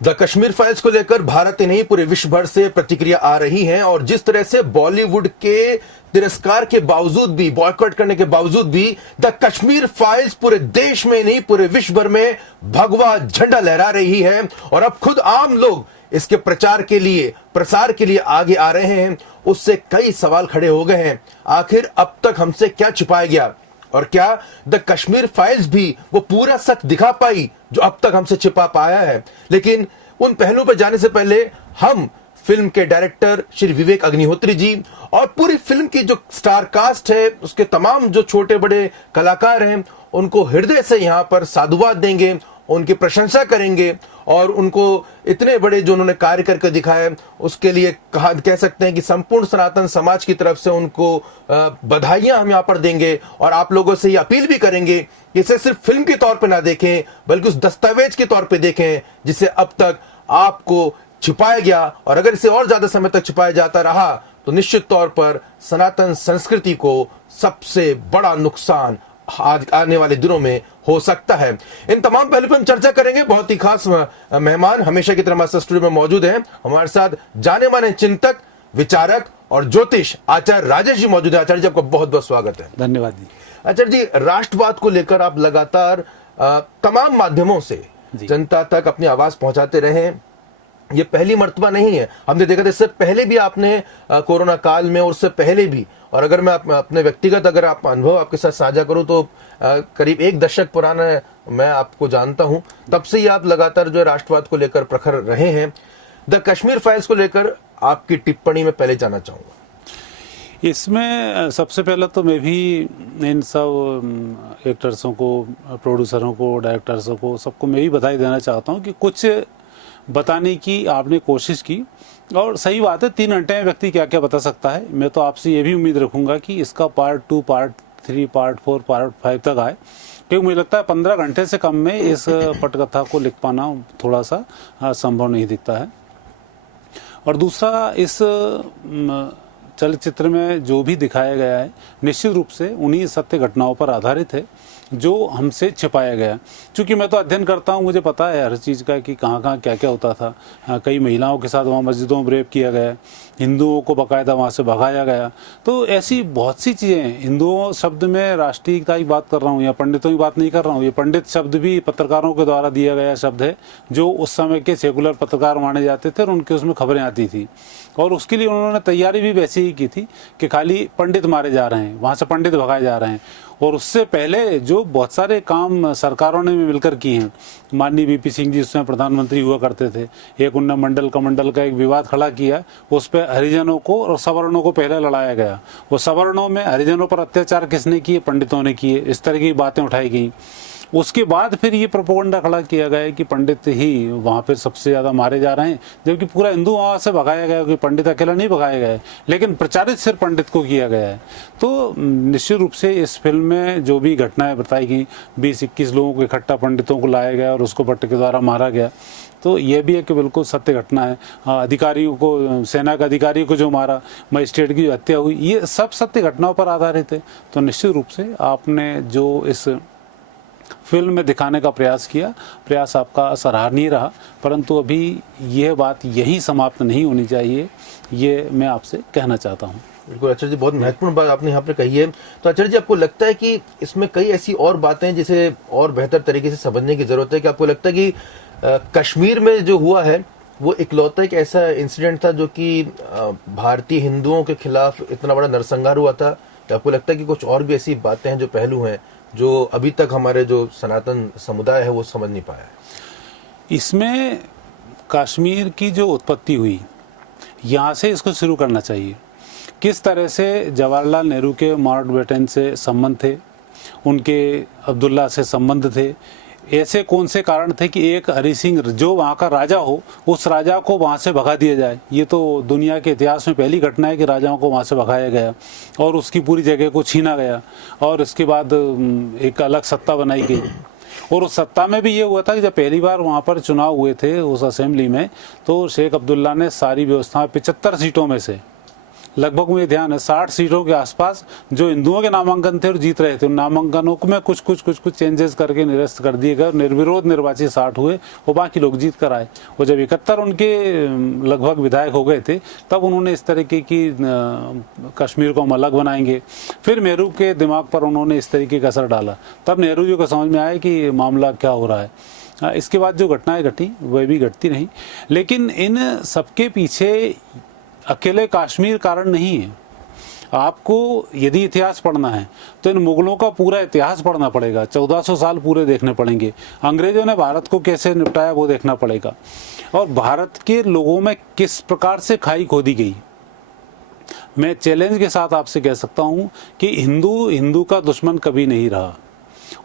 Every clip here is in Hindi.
द कश्मीर फाइल्स को लेकर भारत ही नहीं पूरे विश्व भर से प्रतिक्रिया आ रही है और जिस तरह से बॉलीवुड के तिरस्कार के बावजूद भी, बॉयकॉट करने के बावजूद भी द कश्मीर फाइल्स पूरे देश में नहीं पूरे विश्व भर में भगवा झंडा लहरा रही है और अब खुद आम लोग इसके प्रचार के लिए, प्रसार के लिए आगे आ रहे हैं। उससे कई सवाल खड़े हो गए हैं। आखिर अब तक हमसे क्या छिपाया गया और क्या द कश्मीर फाइल्स भी वो पूरा सच दिखा पाई जो अब तक हमसे छिपा पाया है। लेकिन उन पहलुओं पर जाने से पहले हम फिल्म के डायरेक्टर श्री विवेक अग्निहोत्री जी और पूरी फिल्म की जो स्टार कास्ट है, उसके तमाम जो छोटे बड़े कलाकार हैं, उनको हृदय से यहां पर साधुवाद देंगे, उनकी प्रशंसा करेंगे और उनको इतने बड़े जो उन्होंने कार्य करके दिखाए उसके लिए कह सकते हैं कि संपूर्ण सनातन समाज की तरफ से उनको बधाइयां हम यहां पर देंगे और आप लोगों से ये अपील भी करेंगे कि इसे सिर्फ फिल्म के तौर पे ना देखें बल्कि उस दस्तावेज के तौर पे देखें जिसे अब तक आपको छिपाया गया और अगर इसे और ज्यादा समय तक छिपाया जाता रहा तो निश्चित तौर पर सनातन संस्कृति को सबसे बड़ा नुकसान आज आने वाले दिनों में हो सकता है। इन तमाम पहलू पर हम चर्चा करेंगे। बहुत ही खास मेहमान हमेशा की तरह हमारे स्टूडियो में मौजूद हैं। हमारे साथ जाने माने चिंतक, विचारक और ज्योतिष आचार्य राजेश जी मौजूद है। आचार्य जी आपका बहुत बहुत स्वागत है। धन्यवाद जी। आचार्य जी, राष्ट्रवाद को लेकर आप लगातार तमाम माध्यमों से जनता तक अपनी आवाज पहुंचाते रहे हैं। ये पहली मर्तबा नहीं है, हमने देखा था इससे पहले भी आपने कोरोना काल में और उससे पहले भी, और अगर मैं अपने व्यक्तिगत अगर आप अनुभव आपके साथ साझा करूं तो करीब एक दशक पुराना मैं आपको जानता हूं, तब से ही आप लगातार जो है राष्ट्रवाद को लेकर प्रखर रहे हैं। द कश्मीर फाइल्स को लेकर आपकी टिप्पणी में पहले जानना चाहूंगा। इसमें सबसे पहले तो मैं भी इन सब एक्टर्सों को, प्रोड्यूसरों को, डायरेक्टर्सों को, सबको मैं भी बधाई देना चाहता हूं कि कुछ बताने की आपने कोशिश की और सही बात है, 3 घंटे में व्यक्ति क्या क्या बता सकता है। मैं तो आपसे ये भी उम्मीद रखूंगा कि इसका पार्ट 2, पार्ट 3, पार्ट 4, पार्ट 5 तक आए, क्योंकि मुझे लगता है 15 घंटे से कम में इस पटकथा को लिख पाना थोड़ा सा संभव नहीं दिखता है। और दूसरा, इस चलचित्र में जो भी दिखाया गया है निश्चित रूप से उन्हीं सत्य घटनाओं पर आधारित है जो हमसे छिपाया गया। क्योंकि मैं तो अध्ययन करता हूँ, मुझे पता है हर चीज़ का कि कहाँ कहाँ क्या क्या होता था। कई महिलाओं के साथ वहाँ मस्जिदों में रेप किया गया, हिंदुओं को बाकायदा वहाँ से भगाया गया। तो ऐसी बहुत सी चीज़ें, हिंदुओं शब्द में राष्ट्रीयता की बात कर रहा हूँ या पंडितों की बात नहीं कर रहा हूँ। ये पंडित शब्द भी पत्रकारों के द्वारा दिया गया शब्द है जो उस समय के सेकुलर पत्रकार माने जाते थे और उनके उसमें खबरें आती थी। और उसके लिए उन्होंने तैयारी भी वैसी ही की थी कि खाली पंडित मारे जा रहे हैं, वहाँ से पंडित भगाए जा रहे हैं। और उससे पहले जो बहुत सारे काम सरकारों ने मिलकर किए हैं, माननीय वीपी सिंह जी उसमें प्रधानमंत्री हुआ करते थे, एक उन्होंने मंडल कमंडल का एक विवाद खड़ा किया, उस पर हरिजनों को और सवर्णों को पहले लड़ाया गया। वो सवर्णों में हरिजनों पर अत्याचार किसने किए? पंडितों ने किए। इस तरह की बातें उठाई गई। उसके बाद फिर ये प्रोपोगंडा खड़ा किया गया कि पंडित ही वहाँ पर सबसे ज़्यादा मारे जा रहे हैं, जबकि पूरा हिंदू वहाँ से भगाया गया कि पंडित अकेला नहीं भगाया गया है, लेकिन प्रचारित सिर्फ पंडित को किया गया है। तो निश्चित रूप से इस फिल्म में जो भी घटनाएं बताई गई, 20-21 लोगों को इकट्ठा पंडितों को लाया गया और उसको भट्ट के द्वारा मारा गया, तो ये भी है कि बिल्कुल सत्य घटना है। अधिकारियों को, सेना के अधिकारी को जो मारा, मजिस्ट्रेट की हत्या हुई, ये सब सत्य घटनाओं पर आधारित है। तो निश्चित रूप से आपने जो इस फिल्म में दिखाने का प्रयास किया, प्रयास आपका सराहनीय रहा, परंतु अभी यह बात यही समाप्त नहीं होनी चाहिए, ये मैं आपसे कहना चाहता हूँ। बिल्कुल आचार्य जी, बहुत महत्वपूर्ण बात आपने यहाँ पे कही है। तो आचार्य जी, आपको लगता है कि इसमें कई ऐसी और बातें जिसे और बेहतर तरीके से समझने की जरूरत है? कि आपको लगता है कि कश्मीर में जो हुआ है वो इकलौता एक ऐसा इंसिडेंट था जो कि भारतीय हिंदुओं के खिलाफ इतना बड़ा नरसंहार हुआ था? तो आपको लगता है कि कुछ और भी ऐसी बातें हैं, जो पहलू हैं, जो अभी तक हमारे जो सनातन समुदाय है वो समझ नहीं पाया है? इसमें कश्मीर की जो उत्पत्ति हुई, यहाँ से इसको शुरू करना चाहिए। किस तरह से जवाहरलाल नेहरू के माउंटबेटन से संबंध थे, उनके अब्दुल्ला से संबंध थे, ऐसे कौन से कारण थे कि एक हरि सिंह जो वहाँ का राजा हो, उस राजा को वहाँ से भगा दिया जाए? ये तो दुनिया के इतिहास में पहली घटना है कि राजाओं को वहाँ से भगाया गया और उसकी पूरी जगह को छीना गया और इसके बाद एक अलग सत्ता बनाई गई। और उस सत्ता में भी ये हुआ था कि जब पहली बार वहाँ पर चुनाव हुए थे उस असेंबली में, तो शेख अब्दुल्ला ने सारी व्यवस्था 75 सीटों में से लगभग मुझे ध्यान है 60 सीटों के आसपास जो हिंदुओं के नामांकन थे और जीत रहे थे, उन नामांकनों को में कुछ चेंजेस करके निरस्त कर दिए गए, निर्विरोध निर्वाचित 60 हुए और बाकी लोग जीत कर आए। और जब 71 उनके लगभग विधायक हो गए थे तब उन्होंने इस तरीके की कश्मीर को हम अलग बनाएंगे। फिर नेहरू के दिमाग पर उन्होंने इस तरीके का असर डाला, तब नेहरू जी को समझ में आया कि मामला क्या हो रहा है। इसके बाद जो घटनाएं घटी वह भी घटती नहीं, लेकिन इन सबके पीछे अकेले कश्मीर कारण नहीं है। आपको यदि इतिहास पढ़ना है तो इन मुगलों का पूरा इतिहास पढ़ना पड़ेगा, 1400 साल पूरे देखने पड़ेंगे। अंग्रेजों ने भारत को कैसे निपटाया वो देखना पड़ेगा, और भारत के लोगों में किस प्रकार से खाई खोदी गई। मैं चैलेंज के साथ आपसे कह सकता हूं कि हिंदू का दुश्मन कभी नहीं रहा।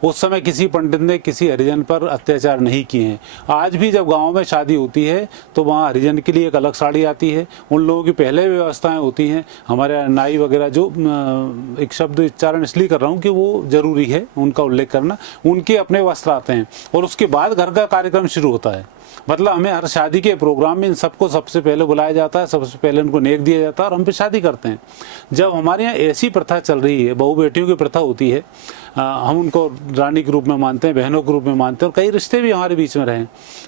उस समय किसी पंडित ने किसी हरिजन पर अत्याचार नहीं किए हैं। आज भी जब गांव में शादी होती है तो वहाँ हरिजन के लिए एक अलग साड़ी आती है, उन लोगों की पहले व्यवस्थाएं होती हैं। हमारे नाई वगैरह, जो एक शब्द उच्चारण इसलिए कर रहा हूँ कि वो जरूरी है उनका उल्लेख करना, उनके अपने वस्त्र आते हैं और उसके बाद घर का कार्यक्रम शुरू होता है। मतलब हमें हर शादी के प्रोग्राम में इन सबको सबसे पहले बुलाया जाता है, सबसे पहले उनको नेक दिया जाता है और हम पे शादी करते हैं। जब हमारे यहाँ ऐसी प्रथा चल रही है, बहू बेटियों की प्रथा होती है, हम उनको रानी के रूप में मानते हैं, बहनों के रूप में मानते हैं और कई रिश्ते भी हमारे बीच में रहे,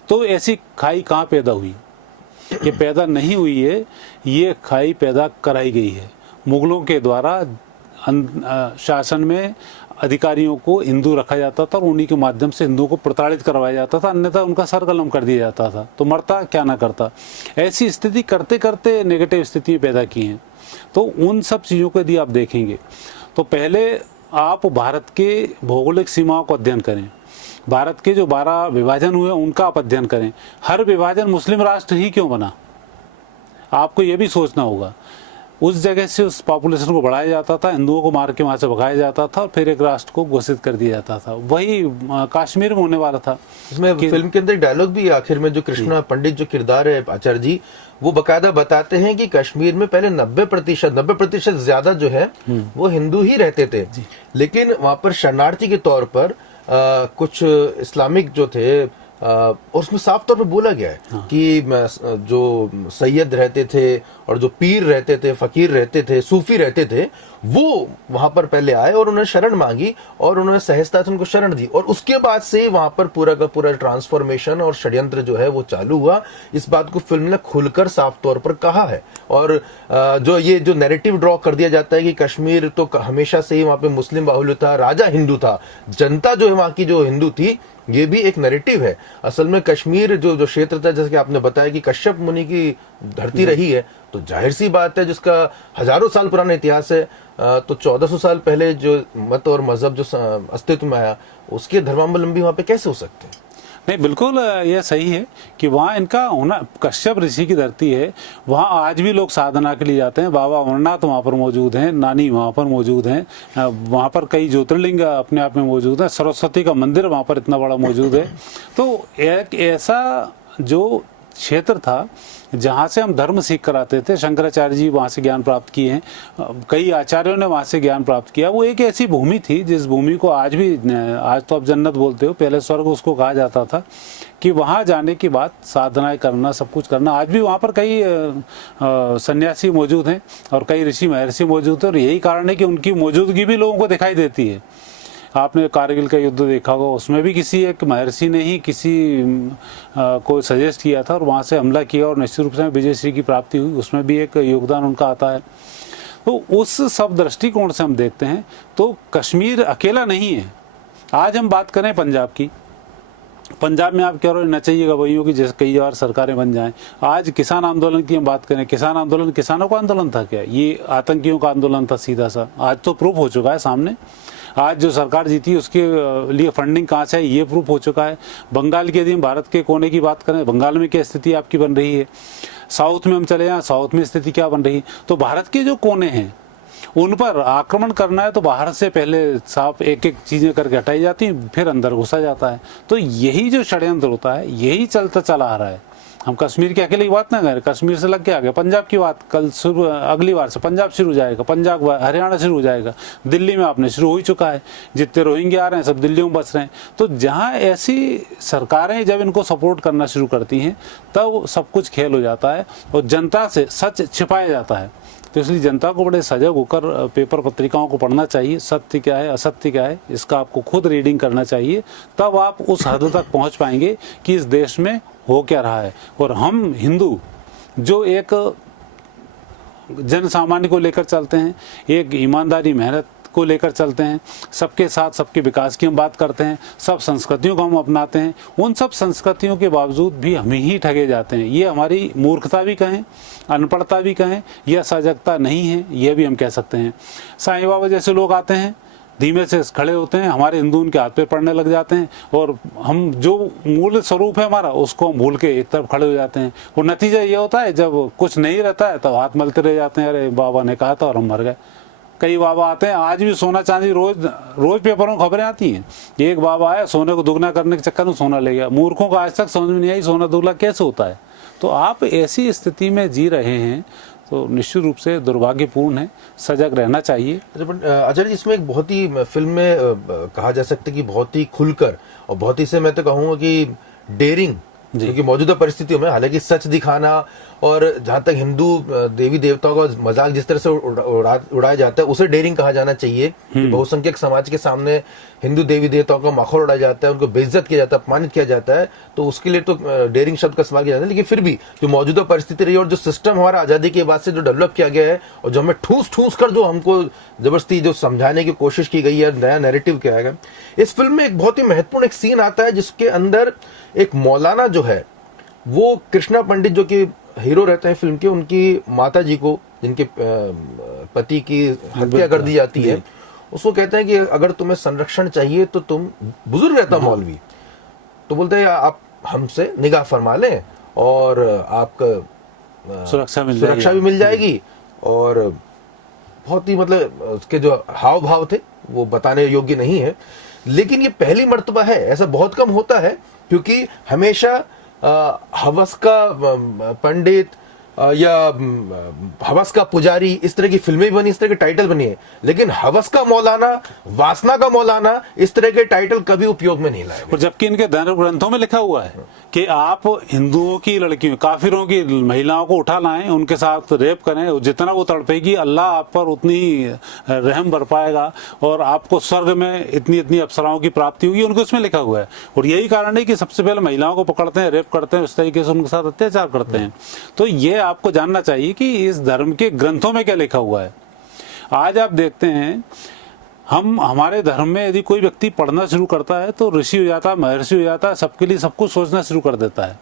तो ऐसी खाई कहाँ पैदा हुई? ये पैदा नहीं हुई है, ये खाई पैदा कराई गई है मुगलों के द्वारा। शासन में अधिकारियों को हिंदू रखा जाता था और उन्हीं के माध्यम से हिंदुओं को प्रताड़ित करवाया जाता था, अन्यथा उनका सर कलम कर दिया जाता था, तो मरता क्या ना करता। ऐसी स्थिति करते करते नेगेटिव स्थिति पैदा की हैं। तो उन सब चीज़ों को यदि आप देखेंगे तो पहले आप भारत के भौगोलिक सीमाओं को अध्ययन करें, भारत के जो 12 विभाजन हुए उनका आप अध्ययन करें। हर विभाजन मुस्लिम राष्ट्र ही क्यों बना, आपको ये भी सोचना होगा। उस जगह से उस पॉपुलेशन को बढ़ाया जाता था, हिंदुओं को मार के वहाँ से भगाया जाता था और फिर एक राष्ट्र को घोषित कर दिया जाता था। वही कश्मीर में होने वाला था। इसमें फिल्म के अंदर डायलॉग भी आखिर में जो कृष्णा पंडित जो किरदार है आचार्य जी, वो बकायदा बताते हैं कि कश्मीर में पहले 90% ज्यादा जो है वो हिंदू ही रहते थे, लेकिन वहां पर शरणार्थी के तौर पर कुछ इस्लामिक जो थे, और उसमें साफ तौर पे बोला गया है कि जो सैयद रहते थे और जो पीर रहते थे, फकीर रहते थे, सूफी रहते थे, वो वहां पर पहले आए और उन्होंने शरण मांगी और उन्होंने सहजता से उनको शरण दी और उसके बाद से वहां पर पूरा का पूरा ट्रांसफॉर्मेशन और षड्यंत्र जो है वो चालू हुआ। इस बात को फिल्म ने खुलकर साफ तौर पर कहा है। और जो ये जो नैरेटिव ड्रॉ कर दिया जाता है कि कश्मीर तो हमेशा से ही वहां पे मुस्लिम बाहुल्य था, राजा हिंदू था, जनता जो है वहां की जो हिंदू थी, ये भी एक नैरेटिव है। असल में कश्मीर जो क्षेत्र था, जैसे कि आपने बताया कि कश्यप मुनि की धरती रही है, तो जाहिर सी बात है जिसका हजारों साल पुराना इतिहास है, तो 1400 साल पहले जो मत और मजहब जो अस्तित्व में आया, उसके धर्मावलंबी वहां पे कैसे हो सकते हैं? नहीं, बिल्कुल यह सही है कि वहाँ इनका होना, कश्यप ऋषि की धरती है, वहाँ आज भी लोग साधना के लिए जाते हैं। बाबा अमरनाथ वहाँ पर मौजूद हैं, नानी वहाँ पर मौजूद हैं, वहाँ पर कई ज्योतिर्लिंग अपने आप में मौजूद हैं, सरस्वती का मंदिर वहाँ पर इतना बड़ा मौजूद है। तो एक ऐसा जो क्षेत्र था जहाँ से हम धर्म सीख कर आते थे, शंकराचार्य जी वहाँ से ज्ञान प्राप्त किए हैं, कई आचार्यों ने वहाँ से ज्ञान प्राप्त किया। वो एक ऐसी भूमि थी जिस भूमि को आज भी, आज तो आप जन्नत बोलते हो, पहले स्वर्ग उसको कहा जाता था, कि वहाँ जाने के बाद साधनाएं करना, सब कुछ करना। आज भी वहाँ पर कई सन्यासी मौजूद हैं और कई ऋषि महर्षि मौजूद हैं और यही कारण है कि उनकी मौजूदगी भी लोगों को दिखाई देती है। आपने कारगिल का युद्ध देखा होगा, उसमें भी किसी एक महर्षि ने ही किसी को सजेस्ट किया था और वहाँ से हमला किया और निश्चित रूप से विजयश्री की प्राप्ति हुई, उसमें भी एक योगदान उनका आता है। तो उस सब दृष्टिकोण से हम देखते हैं तो कश्मीर अकेला नहीं है। आज हम बात करें पंजाब की, पंजाब में आप कह रहे हो न चाहिए गवैयों की जैसे कई बार सरकारें बन जाएं। आज किसान आंदोलन की हम बात करें, किसान आंदोलन किसानों का आंदोलन था क्या? ये आतंकियों का आंदोलन था सीधा सा। आज तो प्रूफ हो चुका है सामने, आज जो सरकार जीती उसके लिए फंडिंग कहाँ से है ये प्रूफ हो चुका है। बंगाल के यदि हम भारत के कोने की बात करें, बंगाल में क्या स्थिति आपकी बन रही है, साउथ में हम चले जाएं, साउथ में स्थिति क्या बन रही है। तो भारत के जो कोने हैं उन पर आक्रमण करना है तो बाहर से पहले साफ एक एक चीजें करके हटाई जाती हैं, फिर अंदर घुसा जाता है। तो यही जो षड्यंत्र होता है यही चलता चला आ रहा है। हम कश्मीर की अकेले की बात ना करें, कश्मीर से लग के आ गए पंजाब की बात, कल शुरू अगली बार से पंजाब शुरू हो जाएगा, पंजाब हरियाणा शुरू हो जाएगा, दिल्ली में आपने शुरू हो ही चुका है। जितने रोहिंग्या आ रहे हैं सब दिल्ली में बस रहे हैं। तो जहाँ ऐसी सरकारें जब इनको सपोर्ट करना शुरू करती हैं तब सब कुछ खेल हो जाता है और जनता से सच छिपाया जाता है। तो इसलिए जनता को बड़े सजग होकर पेपर पत्रिकाओं को पढ़ना चाहिए। सत्य क्या है, असत्य क्या है, इसका आपको खुद रीडिंग करना चाहिए। तब आप उस हद तक पहुंच पाएंगे कि इस देश में हो क्या रहा है। और हम हिंदू जो एक जन सामान्य को लेकर चलते हैं, एक ईमानदारी मेहनत को लेकर चलते हैं, सबके साथ सबके विकास की हम बात करते हैं, सब संस्कृतियों को हम अपनाते हैं, उन सब संस्कृतियों के बावजूद भी हम ही ठगे जाते हैं। ये हमारी मूर्खता भी कहें, अनपढ़ता भी कहें, या सजगता नहीं है, यह भी हम कह सकते हैं। साईं बाबा जैसे लोग आते हैं, धीमे से खड़े होते हैं, हमारे हिंदू उनके हाथ पे पड़ने लग जाते हैं, और हम जो मूल स्वरूप है हमारा उसको हम भूल के एक तरफ खड़े हो जाते हैं। और नतीजा ये होता है जब कुछ नहीं रहता है तब हाथ मलते रह जाते हैं, अरे बाबा ने कहा था और हम मर गए। कई बाबा आते हैं, आज भी सोना चांदी रोज पेपरों में खबरें आती हैं। एक बाबा आया, सोने को दुगना करने के चक्कर में सोना ले गया। मूर्खों को आज तक समझ में नहीं आई सोना दुगना कैसे होता है। तो आप ऐसी स्थिति में जी रहे हैं तो निश्चित रूप से दुर्भाग्यपूर्ण है, सजग रहना चाहिए। आचार्य जी, इसमें एक बहुत ही फिल्म में कहा जा सकता है कि बहुत ही खुलकर और बहुत ही से मैं तो कहूँगा कि डेयरिंग, क्योंकि मौजूदा परिस्थितियों में हालांकि सच दिखाना और जहां तक हिंदू देवी देवताओं का मजाक जिस तरह से उड़ाया जाता है उसे डेयरिंग कहा जाना चाहिए। बहुसंख्यक समाज के सामने हिंदू देवी देवताओं का मखौल उड़ाया जाता है, उनको बेइज्जत किया जाता है, अपमानित किया जाता है, तो उसके लिए तो डेयरिंग शब्द का इस्तेमाल किया जाता है। लेकिन फिर भी जो मौजूदा परिस्थिति रही और जो सिस्टम हमारा आजादी के बाद से जो डेवलप किया गया है और जो हमें ठूस कर जो हमको जबरदस्ती जो समझाने की कोशिश की गई है, नया नैरेटिव किया गया, इस फिल्म में एक बहुत ही महत्वपूर्ण एक सीन आता है जिसके अंदर एक मौलाना जो है वो कृष्णा पंडित जो कि हीरो रहते हैं फिल्म के, उनकी माता जी को जिनके पति की हत्या कर दी जाती है, उसको कहते हैं कि अगर तुम्हें संरक्षण चाहिए तो तुम, बुजुर्ग रहता मौलवी, तो बोलते हैं आप हमसे निगाह फरमा लें और आपका सुरक्षा भी मिल जाएगी। और बहुत ही मतलब उसके जो हाव भाव थे वो बताने योग्य नहीं है, लेकिन ये पहली मर्तबा है, ऐसा बहुत कम होता है, क्योंकि हमेशा हवस का पंडित या हवस का पुजारी, इस तरह की फिल्में बनी, इस तरह के टाइटल बनी है, लेकिन हवस का मौलाना, वासना का मौलाना, इस तरह के टाइटल कभी उपयोग में नहीं लाए। और जबकि इनके धर्म ग्रंथों में लिखा हुआ है कि आप हिंदुओं की लड़कियों, काफिरों की महिलाओं को उठा लाएं, उनके साथ रेप करें, जितना वो तड़पेगी अल्लाह आप पर उतनी रहम बरपाएगा और आपको स्वर्ग में इतनी इतनी अप्सराओं की प्राप्ति होगी, उनको उसमें लिखा हुआ है। और यही कारण है कि सबसे पहले महिलाओं को पकड़ते हैं, रेप करते हैं, उस तरीके से उनके साथ अत्याचार करते हैं। तो ये आपको जानना चाहिए कि इस धर्म के ग्रंथों में क्या लिखा हुआ है। आज आप देखते हैं हमारे धर्म में यदि कोई व्यक्ति पढ़ना शुरू करता है तो ऋषि हो जाता है, महर्षि हो जाता है, सबके लिए सब कुछ सोचना शुरू कर देता है।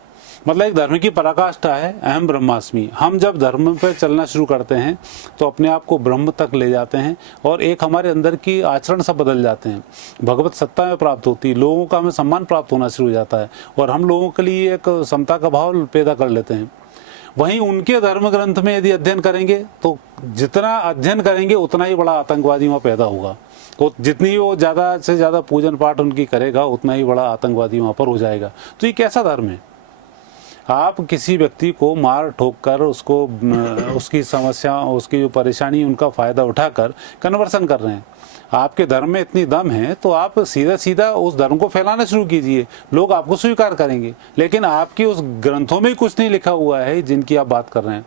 मतलब एक धर्म की पराकाष्ठा है अहम ब्रह्मास्मि। हम जब धर्म पर चलना शुरू करते हैं तो अपने आप को ब्रह्म तक ले जाते हैं और एक हमारे अंदर की आचरण सब बदल जाते हैं, भगवत सत्ता में प्राप्त होती है, लोगों का हमें सम्मान प्राप्त होना शुरू हो जाता है और हम लोगों के लिए एक समता का भाव पैदा कर लेते हैं। वहीं उनके धर्म ग्रंथ में यदि अध्ययन करेंगे तो जितना अध्ययन करेंगे उतना ही बड़ा आतंकवादी वहाँ पैदा होगा। तो जितनी वो ज़्यादा से ज़्यादा पूजन पाठ उनकी करेगा उतना ही बड़ा आतंकवादी वहाँ पर हो जाएगा। तो ये कैसा धर्म है? आप किसी व्यक्ति को मार ठोक कर उसको उसकी समस्या, उसकी जो परेशानी, उनका फ़ायदा उठाकर कन्वर्सन कर रहे हैं। आपके धर्म में इतनी दम है तो आप सीधा सीधा उस धर्म को फैलाना शुरू कीजिए, लोग आपको स्वीकार करेंगे। लेकिन आपके उस ग्रंथों में कुछ नहीं लिखा हुआ है जिनकी आप बात कर रहे हैं।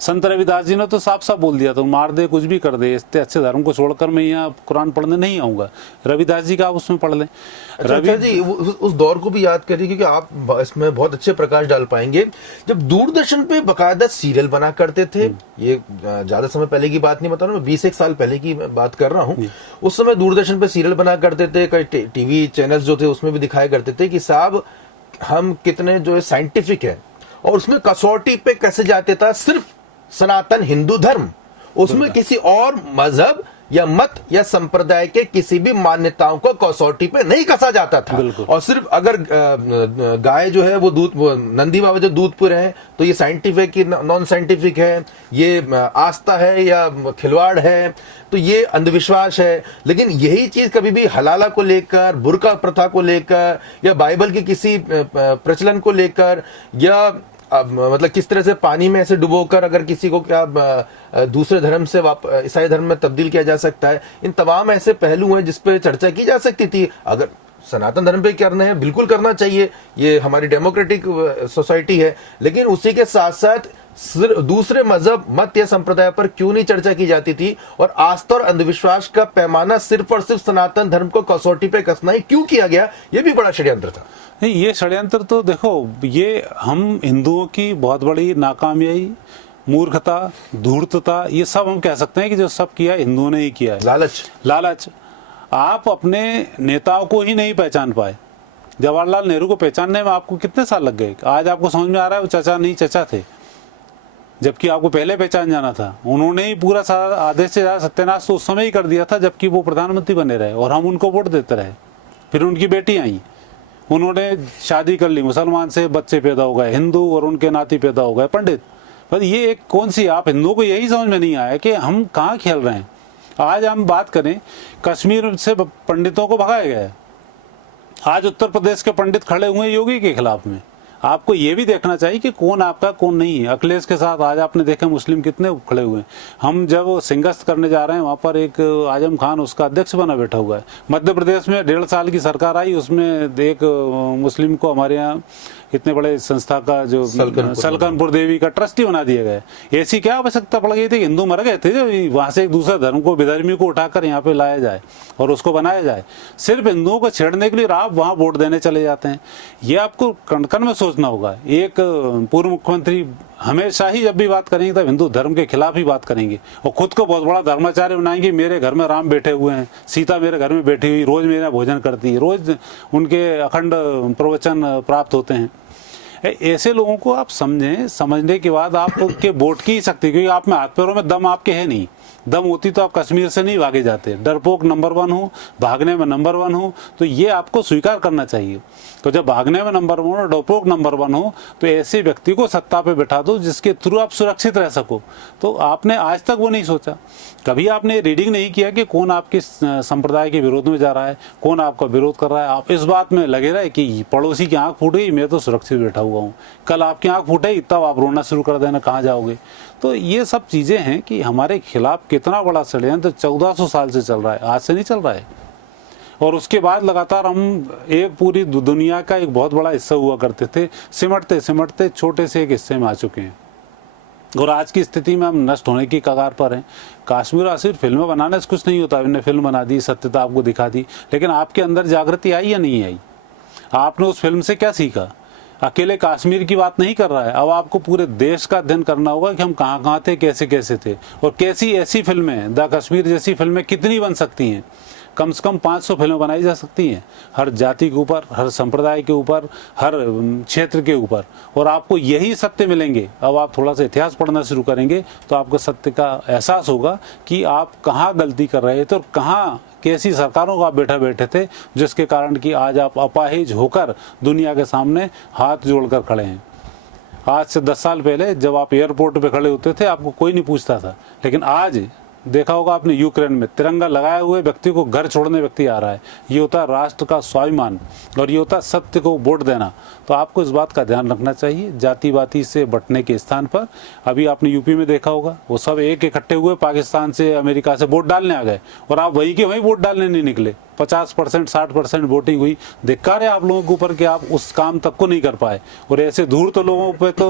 संत रविदास जी ने तो साफ साफ बोल दिया, तो मार दे, कुछ भी कर दे, इससे अच्छे धर्म को छोड़कर मैं यहाँ कुरान पढ़ने नहीं आऊंगा। रविदास जी का आप उसमें पढ़ लें। रवि जी उस दौर को भी याद करिए, क्योंकि आप इसमें बहुत अच्छे प्रकाश डाल पाएंगे। जब दूरदर्शन पे बकायदा सीरियल बना करते थे, ये ज्यादा समय पहले की बात नहीं बता रहा हूँ, 20 साल पहले की बात कर रहा हूँ। उस समय दूरदर्शन पे सीरियल बना करते थे, कई टीवी चैनल्स जो थे उसमें भी दिखाया करते थे कि साहब हम कितने जो है साइंटिफिक है, और उसमें कसौटी पे कैसे जाते था सिर्फ सनातन हिंदू धर्म, उसमें किसी और मजहब या मत या संप्रदाय के किसी भी मान्यताओं को कसौटी पे नहीं कसा जाता था। और सिर्फ अगर गाय जो है वो नंदी बाबा जो दूधपुर है तो ये साइंटिफिक कि नॉन साइंटिफिक है, ये आस्था है या खिलवाड़ है, तो ये अंधविश्वास है। लेकिन यही चीज कभी भी हलाला को लेकर, बुर्का प्रथा को लेकर, या बाइबल के किसी प्रचलन को लेकर, या मतलब किस तरह से पानी में ऐसे डुबोकर अगर किसी को क्या दूसरे धर्म से ईसाई धर्म में तब्दील किया जा सकता है, इन तमाम ऐसे पहलू हैं जिस पे चर्चा की जा सकती थी। अगर सनातन धर्म पे करना है, बिल्कुल करना चाहिए, ये हमारी डेमोक्रेटिक सोसाइटी है, लेकिन उसी के साथ साथ दूसरे मजहब, मत या संप्रदाय पर क्यों नहीं चर्चा की जाती थी, और आस्था और अंधविश्वास का पैमाना सिर्फ और सिर्फ सनातन धर्म को कसौटी पे कसना ही क्यों किया गया, ये भी बड़ा षड्यंत्र था। नहीं, ये षड्यंत्र तो देखो, ये हम हिंदुओं की बहुत बड़ी नाकामयाबी, मूर्खता, धूर्तता, ये सब हम कह सकते हैं कि जो सब किया हिंदुओं ने ही किया है। लालच। आप अपने नेताओं को ही नहीं पहचान पाए। जवाहरलाल नेहरू को पहचानने में आपको कितने साल लग गए? आज आपको समझ में आ रहा है वो चाचा नहीं चचा थे, जबकि आपको पहले पहचान जाना था। उन्होंने ही पूरा सारा आधे से ज्यादा सत्यानाश तो उस समय ही कर दिया था जबकि वो प्रधानमंत्री बने रहे और हम उनको वोट देते रहे। फिर उनकी बेटी आई, उन्होंने शादी कर ली, मुसलमान से बच्चे पैदा हो गए, हिंदू और उनके नाती पैदा हो गए पंडित। पर ये एक कौन सी, आप हिंदुओं को यही समझ में नहीं आया कि हम कहाँ खेल रहे हैं। आज हम बात करें, कश्मीर से पंडितों को भगाया गया है। आज उत्तर प्रदेश के पंडित खड़े हुए योगी के खिलाफ में। आपको ये भी देखना चाहिए कि कौन आपका कौन नहीं है। अखिलेश के साथ आज आपने देखा मुस्लिम कितने खड़े हुए हैं। हम जब सिंगस्त करने जा रहे हैं, वहाँ पर एक आजम खान उसका अध्यक्ष बना बैठा हुआ है। मध्य प्रदेश में 1.5 साल की सरकार आई, उसमें एक मुस्लिम को हमारे यहाँ इतने बड़े संस्था का जो सलकनपुर देवी का ट्रस्टी बना दिया गया। ऐसी क्या आवश्यकता पड़ गई थी? हिंदू मर गए थे जो वहां से एक दूसरे धर्म को, विधर्मी को उठाकर यहाँ पे लाया जाए और उसको बनाया जाए। सिर्फ हिंदुओं को छेड़ने के लिए आप वहां वोट देने चले जाते हैं। ये आपको कण कण में सोचना होगा। एक पूर्व मुख्यमंत्री हमेशा ही जब भी बात करेंगे तब हिंदू धर्म के खिलाफ ही बात करेंगे और खुद को बहुत बड़ा धर्माचार्य बनाएंगे। मेरे घर में राम बैठे हुए हैं, सीता मेरे घर में बैठी हुई, रोज मेरा भोजन करती है, रोज उनके अखंड प्रवचन प्राप्त होते हैं। ऐसे लोगों को आप समझें, समझने के बाद आपके वोट की शक्ति, क्योंकि आप में हाथ पैरों में दम आपके है नहीं। दम होती तो आप कश्मीर से नहीं भागे जाते। डरपोक नंबर 1 हो, भागने में नंबर 1 हो, तो ये आपको स्वीकार करना चाहिए। तो जब भागने में नंबर 1 और डरपोक नंबर 1 हो तो ऐसे व्यक्ति को सत्ता पे बिठा दो जिसके थ्रू आप सुरक्षित रह सको। तो आपने आज तक वो नहीं सोचा, कभी आपने रीडिंग नहीं किया कि कौन आपके संप्रदाय के विरोध में जा रहा है, कौन आपका विरोध कर रहा है। आप इस बात में लगे रहे कि पड़ोसी की आंख फूट गई, मैं तो सुरक्षित बैठा हुआ हूँ। कल आपकी आंख फूटेगी तब आप रोना शुरू कर देना, कहाँ जाओगे। तो ये सब चीजें हैं कि हमारे खिलाफ कितना बड़ा षड्यंत्र 1400 साल से चल रहा है, आज से नहीं चल रहा है। और उसके बाद लगातार हम एक पूरी दुनिया का एक बहुत बड़ा हिस्सा हुआ करते थे, सिमटते सिमटते छोटे से एक हिस्से में आ चुके हैं और आज की स्थिति में हम नष्ट होने की कगार पर हैं। कश्मीर सिर्फ फिल्में बनाने से कुछ नहीं होता। हमने फिल्म बना दी, सत्यता आपको दिखा दी, लेकिन आपके अंदर जागृति आई या नहीं आई? आपने उस फिल्म से क्या सीखा? अकेले कश्मीर की बात नहीं कर रहा है, अब आपको पूरे देश का अध्ययन करना होगा कि हम कहाँ कहाँ थे, कैसे कैसे थे और कैसी ऐसी फिल्में, द कश्मीर जैसी फिल्में कितनी बन सकती हैं। कम से कम 500 फिल्में बनाई जा सकती हैं, हर जाति के ऊपर, हर संप्रदाय के ऊपर, हर क्षेत्र के ऊपर, और आपको यही सत्य मिलेंगे। अब आप थोड़ा सा इतिहास पढ़ना शुरू करेंगे तो आपको सत्य का एहसास होगा कि आप कहाँ गलती कर रहे थे और कहाँ कैसी सरकारों को आप बैठे थे जिसके कारण कि आज आप अपाहिज होकर दुनिया के सामने हाथ जोड़कर खड़े हैं। आज से 10 साल पहले जब आप एयरपोर्ट पे खड़े होते थे आपको कोई नहीं पूछता था, लेकिन आज देखा होगा आपने यूक्रेन में तिरंगा लगाए हुए व्यक्ति को घर छोड़ने व्यक्ति आ रहा है। ये होता है राष्ट्र का स्वाभिमान और ये होता है सत्य को वोट देना। तो आपको इस बात का ध्यान रखना चाहिए। जाति बाती से बंटने के स्थान पर अभी आपने यूपी में देखा होगा, वो सब एक इकट्ठे हुए पाकिस्तान से, अमेरिका से वोट डालने आ गए और आप वही के वही वोट डालने नहीं निकले। 50% 60% वोटिंग हुई। धिक्कार है आप लोगों के ऊपर कि आप उस काम तक को नहीं कर पाए। और ऐसे दूर तो लोगों पे तो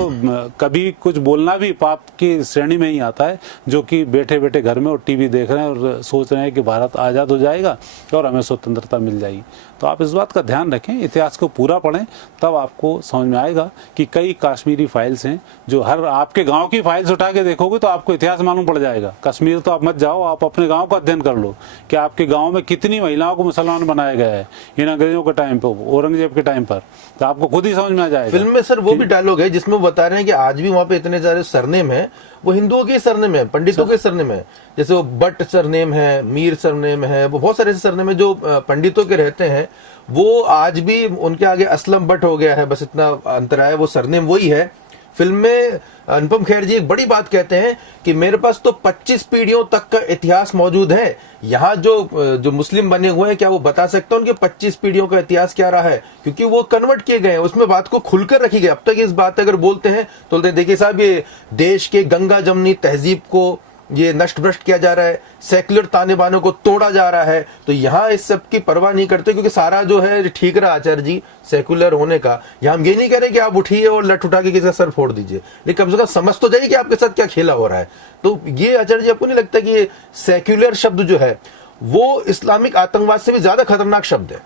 कभी कुछ बोलना भी पाप की श्रेणी में ही आता है, जो कि बैठे बैठे घर में और टीवी देख रहे हैं और सोच रहे हैं कि भारत आज़ाद हो जाएगा और हमें स्वतंत्रता मिल जाएगी। तो आप इस बात का ध्यान रखें, इतिहास को पूरा पढ़ें, तब आपको समझ में आएगा कि कई कश्मीरी फाइल्स हैं जो हर आपके गांव की फाइल्स उठा के देखोगे तो आपको इतिहास मालूम पड़ जाएगा। कश्मीर तो आप मत जाओ, आप अपने गांव का अध्ययन कर लो कि आपके गांव में कितनी महिलाओं को मुसलमान बनाया गया है इन अंग्रेजों के टाइम पर, औरंगजेब के टाइम पर। तो आपको खुद ही समझ में आ जाएगा। फिल्म में सर वो भी डायलॉग है जिसमें वो बता रहे हैं कि आज भी वहाँ पे इतने सारे सरनेम है, वो हिंदुओं के सरनेम है, पंडितों के सरनेम है। जैसे वो बट सरनेम है, मीर सरनेम है, वो बहुत सारे सरनेम है जो पंडितों के रहते हैं। वो आज भी उनके आगे असलम बट हो गया है, बस इतना अंतर है, वो सरनेम वही है। फिल्म में अनुपम खेर जी एक बड़ी बात कहते हैं कि मेरे पास तो 25 पीढ़ियों तक का इतिहास मौजूद है। यहाँ जो मुस्लिम बने हुए हैं, क्या वो बता सकते हैं उनके 25 पीढ़ियों का इतिहास क्या रहा है? क्योंकि वो कन्वर्ट किए गए हैं, उसमें बात को खुलकर रखी गई। अब तक इस बात अगर बोलते हैं तो देखिए साहब, ये देश के गंगा जमनी तहजीब को ये नष्ट भ्रष्ट किया जा रहा है, सेक्युलर ताने बानों को तोड़ा जा रहा है। तो यहाँ इस सब की परवाह नहीं करते, क्योंकि सारा जो है ठीक रहा आचार्य जी सेक्युलर होने का। यहाँ हम ये नहीं कह रहे कि आप उठिए और लठ उठा के किसी का सर फोड़ दीजिए, लेकिन कम से कम समझ तो जाइए कि आपके साथ क्या खेला हो रहा है। तो ये आचार्य जी आपको नहीं लगता कि ये सेक्युलर शब्द जो है वो इस्लामिक आतंकवाद से भी ज्यादा खतरनाक शब्द है?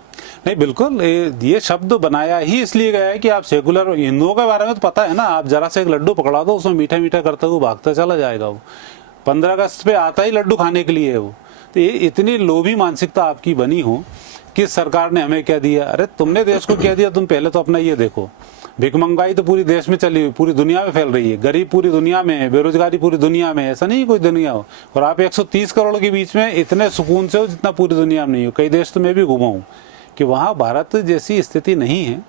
नहीं, बिल्कुल, ये शब्द बनाया ही इसलिए गया है कि आप सेकुलर हिंदुओं के बारे में तो पता है ना, आप जरा से एक लड्डू पकड़ा दो, उसमें मीठा मीठा करता हुआ भागता चला जाएगा। वो 15 अगस्त पे आता ही लड्डू खाने के लिए है वो। तो ये इतनी लोभी मानसिकता आपकी बनी हो कि सरकार ने हमें क्या दिया, अरे तुमने देश को क्या दिया, तुम पहले तो अपना ये देखो। भिखमंगाई तो पूरी देश में चली हुई, पूरी दुनिया में फैल रही है, गरीब पूरी दुनिया में है, बेरोजगारी पूरी दुनिया में है, ऐसा नहीं कोई दुनिया हो। और आप 130 करोड़ के बीच में इतने सुकून से हो जितना पूरी दुनिया में नहीं हो। कई देश तो मैं भी घुमा हूँ कि वहाँ भारत जैसी स्थिति नहीं है।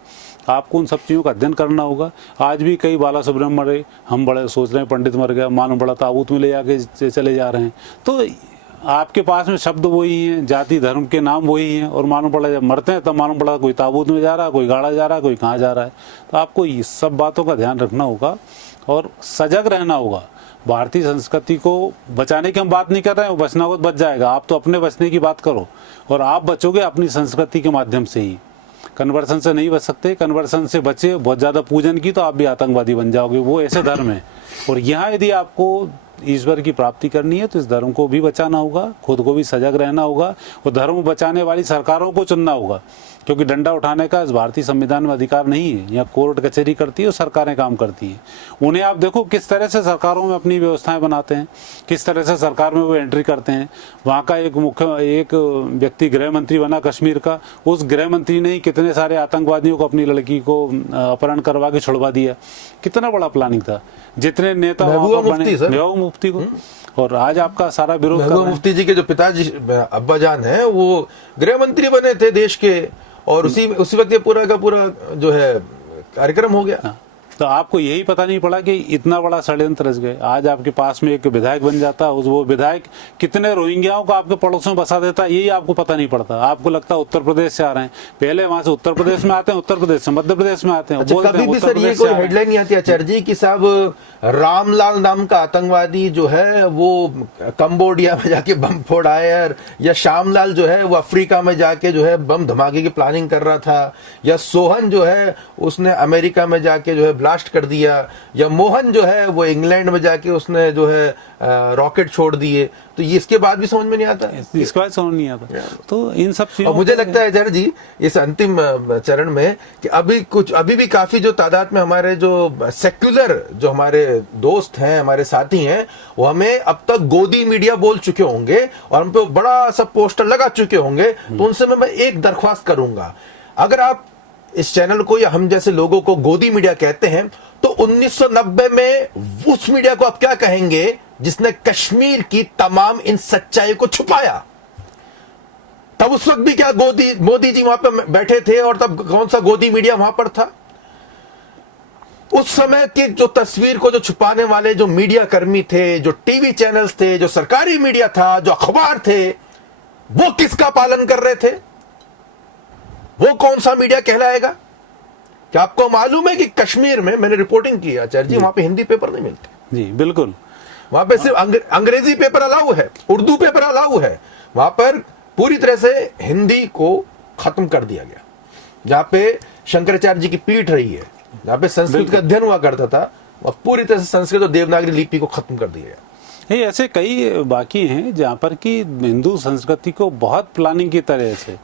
आपको उन सब चीज़ों का अध्ययन करना होगा। आज भी कई बाला सुब्रह्मण्य मरे, हम बड़े सोच रहे हैं पंडित मर गया, मालूम बड़ा ताबूत में ले जाके चले जा रहे हैं। तो आपके पास में शब्द वही हैं, जाति धर्म के नाम वही हैं, और मालूम पड़ा जब मरते हैं तब मालूम पड़ा कोई ताबूत में जा रहा है, कोई गाड़ा जा रहा है, कोई कहाँ जा रहा है। तो आपको इस सब बातों का ध्यान रखना होगा और सजग रहना होगा। भारतीय संस्कृति को बचाने की हम बात नहीं कर रहे हैं, बचना हो तो बच जाएगा। आप तो अपने बचने की बात करो, और आप बचोगे अपनी संस्कृति के माध्यम से ही। कन्वर्सन से नहीं बच सकते। कन्वर्सन से बचे, बहुत ज़्यादा पूजन की, तो आप भी आतंकवादी बन जाओगे। वो ऐसे धर्म है। और यहाँ यदि आपको ईश्वर की प्राप्ति करनी है तो इस धर्म को भी बचाना होगा, खुद को भी सजग रहना होगा, और धर्म बचाने वाली सरकारों को चुनना होगा। क्योंकि डंडा उठाने का इस भारतीय संविधान में अधिकार नहीं है। यहाँ कोर्ट कचहरी करती है और सरकारें काम करती हैं। उन्हें आप देखो किस तरह से सरकारों में अपनी व्यवस्थाएं बनाते हैं, किस तरह से सरकार में वो एंट्री करते हैं। वहाँ का एक व्यक्ति गृह मंत्री बना कश्मीर का, उस गृह मंत्री ने ही कितने सारे आतंकवादियों को, अपनी लड़की को अपहरण करवा के छुड़वा दिया। कितना बड़ा प्लानिंग था। जितने नेता महबूबा मुफ्ती को, और आज आपका सारा विरोध कर रहे हैं। मुफ्ती जी के जो पिताजी अब्बा जान है वो गृह मंत्री बने थे देश के, और उसी वक्त ये पूरा का पूरा जो है कार्यक्रम हो गया। तो आपको यही पता नहीं पड़ा कि इतना बड़ा षड्यंत्र रच गए। आज आपके पास में एक विधायक बन जाता, वो विधायक कितने रोहिंग्याओं को आपके पड़ोस में बसा देता, यही आपको पता नहीं पड़ता। आपको लगता है उत्तर प्रदेश से आ रहे हैं, पहले वहां से उत्तर प्रदेश में आते हैं, उत्तर प्रदेश से मध्य प्रदेश में आते हैं। अच्छा, कभी भी सर ये कोई हेडलाइन नहीं आती आचार्य जी कि साहब रामलाल नाम का आतंकवादी जो है वो कंबोडिया में जाके बम फोड़ आया, या श्यामलाल जो है वो अफ्रीका में जाके जो है बम धमाके की प्लानिंग कर रहा था, या सोहन जो है उसने अमेरिका में जाके जो है ब्लास्ट कर दिया, या मोहन जो है वो इंग्लैंड में जाके उसने जो है रॉकेट छोड़ दिए। तो ये इसके बाद भी समझ में नहीं आता, इसके बाद समझ नहीं आता। तो इन सब चीजों, और मुझे लगता है आचार्य जी इस अंतिम चरण में कि अभी भी काफी जो तादाद में हमारे जो सेक्युलर जो हमारे दोस्त हैं, हमारे साथी हैं, वो हमें अब तक गोदी मीडिया बोल चुके होंगे और हम पे बड़ा सा पोस्टर लगा चुके होंगे। तो उनसे मैं एक दरख्वास्त करूंगा, अगर आप इस चैनल को या हम जैसे लोगों को गोदी मीडिया कहते हैं तो 1990 में उस मीडिया को आप क्या कहेंगे जिसने कश्मीर की तमाम इन सच्चाई को छुपाया? तब उस वक्त भी क्या मोदी जी वहां पर बैठे थे, और तब कौन सा गोदी मीडिया वहां पर था? उस समय की जो तस्वीर को जो छुपाने वाले जो मीडिया कर्मी थे, जो टीवी चैनल्स थे, जो सरकारी मीडिया था, जो अखबार थे, वो किसका पालन कर रहे थे? वो कौन सा मीडिया कहलाएगा? क्या आपको मालूम है कि कश्मीर में, मैंने रिपोर्टिंग की आचार्य जी, वहां पे हिंदी पेपर नहीं मिलते। जी बिल्कुल, वहां पे सिर्फ अंग्रेजी पेपर अलाउ है, उर्दू पेपर अलाउ है। वहां पर पूरी तरह से हिंदी को खत्म कर दिया गया। जहां पे शंकराचार्य जी की पीठ रही है, जहां पे संस्कृत का अध्ययन हुआ करता था, वह पूरी तरह से संस्कृत और देवनागरी लिपि को खत्म कर दिया गया। ये ऐसे कई बाकी हैं जहाँ पर कि हिंदू संस्कृति को बहुत प्लानिंग की तरह से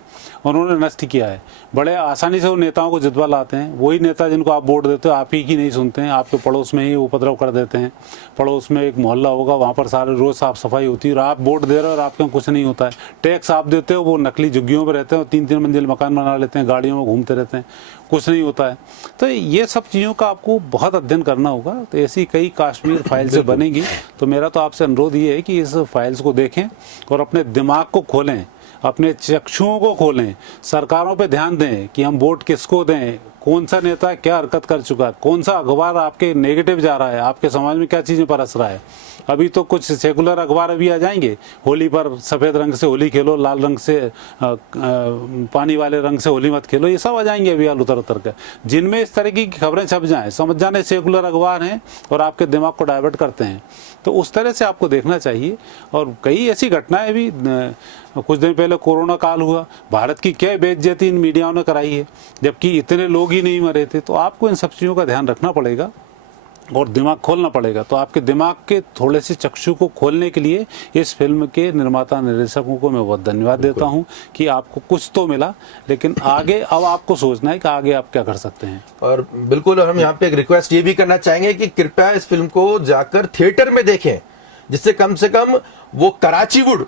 उन्होंने नष्ट किया है। बड़े आसानी से वो नेताओं को जितवा लाते हैं। वही नेता जिनको आप वोट देते हो, आप ही की नहीं सुनते हैं, आपके पड़ोस में ही उपद्रव कर देते हैं। पड़ोस में एक मोहल्ला होगा, वहाँ पर सारे रोज साफ सफाई होती है, और आप वोट दे रहे हो और आपके यहाँ कुछ नहीं होता है। टैक्स आप देते हो, वो नकली झुग्गियों में रहते हैं, 3-3 मंजिल मकान बना लेते हैं, गाड़ियों में घूमते रहते हैं, कुछ नहीं होता है। तो ये सब चीज़ों का आपको बहुत अध्ययन करना होगा। तो ऐसी कई कश्मीर फाइल्स बनेंगी। तो मेरा तो आपसे अनुरोध ये है कि इस फाइल्स को देखें और अपने दिमाग को खोलें, अपने चक्षुओं को खोलें, सरकारों पे ध्यान दें कि हम वोट किसको दें, कौन सा नेता क्या हरकत कर चुका है, कौन सा अखबार आपके नेगेटिव जा रहा है, आपके समाज में क्या चीज़ें परस रहा है। अभी तो कुछ सेकुलर अखबार अभी आ जाएंगे, होली पर सफ़ेद रंग से होली खेलो, लाल रंग से पानी वाले रंग से होली मत खेलो, ये सब आ जाएंगे अभी उतर उतर कर, जिनमें इस तरह की खबरें छप जाएं, समझ जाने सेकुलर अखबार हैं और आपके दिमाग को डाइवर्ट करते हैं। तो उस तरह से आपको देखना चाहिए। और कई ऐसी घटनाएं भी, कुछ दिन पहले कोरोना काल हुआ, भारत की क्या बेइज्जती इन मीडियाओं ने कराई है, जबकि इतने लोग ही नहीं मरे थे। तो आपको इन सब चीज़ों का ध्यान रखना पड़ेगा और दिमाग खोलना पड़ेगा। तो आपके दिमाग के थोड़े से चक्षु को खोलने के लिए इस फिल्म के निर्माता निर्देशकों को मैं बहुत धन्यवाद देता हूं कि आपको कुछ तो मिला, लेकिन आगे अब आपको सोचना है कि आगे आप क्या कर सकते हैं। और बिल्कुल हम यहाँ पे एक रिक्वेस्ट ये भी करना चाहेंगे कि कृपया इस फिल्म को जाकर थिएटर में देखें, जिससे कम से कम वो कराचीवुड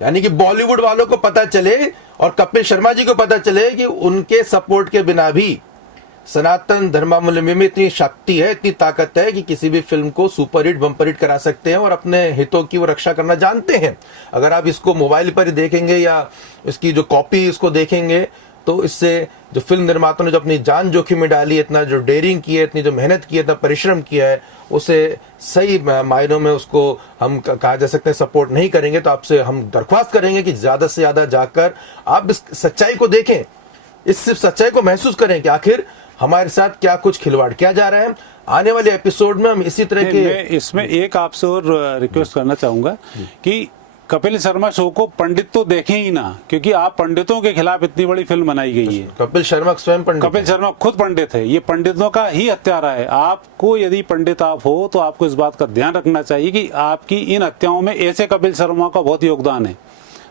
यानी कि बॉलीवुड वालों को पता चले और कपिल शर्मा जी को पता चले कि उनके सपोर्ट के बिना भी सनातन धर्मावलंबी में इतनी शक्ति है, इतनी ताकत है कि किसी भी फिल्म को सुपर हिट बम्पर हिट करा सकते हैं और अपने हितों की वो रक्षा करना जानते हैं। अगर आप इसको मोबाइल पर ही देखेंगे या इसकी जो कॉपी इसको देखेंगे, तो इससे जो फिल्म निर्माताओं ने जो अपनी जान जोखिम में डाली, इतना जो डेयरिंग की है, इतनी जो मेहनत की है, इतना परिश्रम किया है, उसे सही मायनों में उसको हम कहा जा सकते हैं सपोर्ट नहीं करेंगे। तो आपसे हम दरख्वास्त करेंगे कि ज्यादा से ज्यादा जाकर आप इस सच्चाई को देखें, इस सिर्फ सच्चाई को महसूस करें कि आखिर हमारे साथ क्या कुछ खिलवाड़ किया जा रहा है। आने वाले एपिसोड में हम इसी तरह के, मैं इसमें एक आपसे और रिक्वेस्ट करना चाहूंगा कि कपिल शर्मा शो को पंडित तो देखें ही ना, क्योंकि आप पंडितों के खिलाफ इतनी बड़ी फिल्म बनाई गई है। कपिल शर्मा स्वयं पंडित, कपिल शर्मा खुद पंडित है, ये पंडितों का ही हत्यारा है। आपको यदि पंडित आप हो तो आपको इस बात का ध्यान रखना चाहिए कि आपकी इन हत्याओं में ऐसे कपिल शर्मा का बहुत योगदान है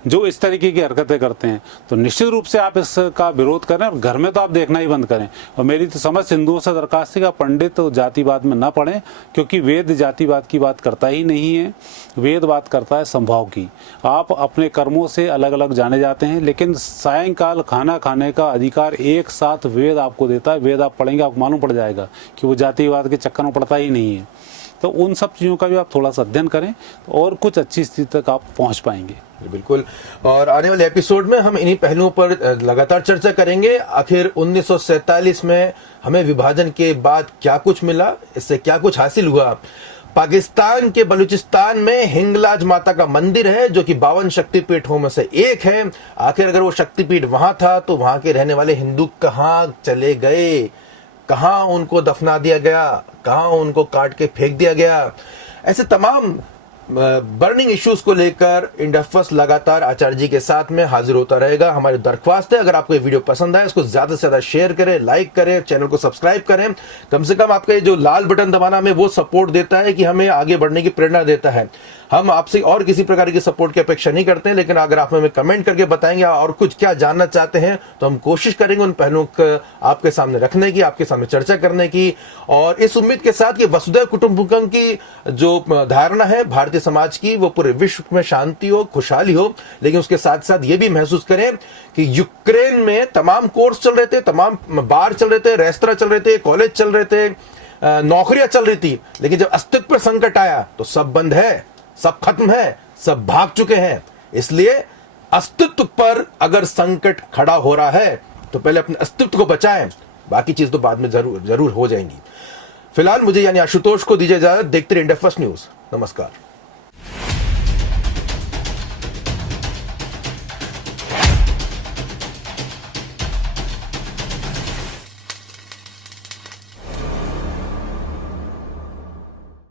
जो इस तरीके की हरकतें करते हैं। तो निश्चित रूप से आप इसका विरोध करें और घर में तो आप देखना ही बंद करें। और मेरी तो समझ हिंदुओं से दरखास्त है कि पंडित तो जातिवाद में ना पड़ें, क्योंकि वेद जातिवाद की बात करता ही नहीं है। वेद बात करता है संभाव की। आप अपने कर्मों से अलग अलग जाने जाते हैं, लेकिन सायंकाल खाना खाने का अधिकार एक साथ वेद आपको देता है। वेद आप पढ़ेंगे, आपको मालूम पड़ जाएगा कि वो जातिवाद के चक्कर में पड़ता ही नहीं है। तो उन सब चीज़ों का भी आप थोड़ा सा अध्ययन करें और कुछ अच्छी स्थिति तक आप पहुंच पाएंगे। बिल्कुल। और आने वाले एपिसोड में हम इन्हीं पहलुओं पर लगातार चर्चा करेंगे। आखिर 1947 में हमें विभाजन के बाद क्या कुछ मिला, इससे क्या कुछ हासिल हुआ। पाकिस्तान के बलूचिस्तान में हिंगलाज माता का मंदिर है जो कि 52 शक्तिपीठों में से एक है। आखिर अगर वो शक्तिपीठ वहां था तो वहां के रहने वाले हिंदू कहाँ चले गए, कहाँ उनको दफना दिया गया, कहाँ उनको काट के फेंक दिया गया। ऐसे तमाम बर्निंग इश्यूज को लेकर इंडिया फर्स्ट लगातार आचार्य जी के साथ में हाजिर होता रहेगा। हमारी दरख्वास्त है, अगर आपको ये वीडियो पसंद आए इसको ज्यादा से ज्यादा शेयर करें, लाइक करें, चैनल को सब्सक्राइब करें। कम से कम आपका ये जो लाल बटन दबाना हमें वो सपोर्ट देता है कि हमें आगे बढ़ने की प्रेरणा देता है। हम आपसे और किसी प्रकार की सपोर्ट की अपेक्षा नहीं करते हैं, लेकिन अगर आप हमें कमेंट करके बताएंगे और कुछ क्या जानना चाहते हैं तो हम कोशिश करेंगे उन पहलुओं को आपके सामने रखने की, आपके सामने चर्चा करने की। और इस उम्मीद के साथ कि वसुधैव कुटुंबकम की जो धारणा है भारतीय समाज की, वो पूरे विश्व में शांति हो, खुशहाली हो। लेकिन उसके साथ साथ ये भी महसूस करें कि यूक्रेन में तमाम कोर्स चल रहे थे, तमाम बार चल रहे थे, रेस्तरा चल रहे थे, कॉलेज चल रहे थे, नौकरियां चल रही थी, लेकिन जब अस्तित्व पर संकट आया तो सब बंद है, सब खत्म है, सब भाग चुके हैं। इसलिए अस्तित्व पर अगर संकट खड़ा हो रहा है तो पहले अपने अस्तित्व को बचाएं, बाकी चीज तो बाद में जरूर हो जाएंगी। फिलहाल मुझे यानी आशुतोष को दीजिए इजाजत। देखते रहिए इंडिया फर्स्ट न्यूज। नमस्कार।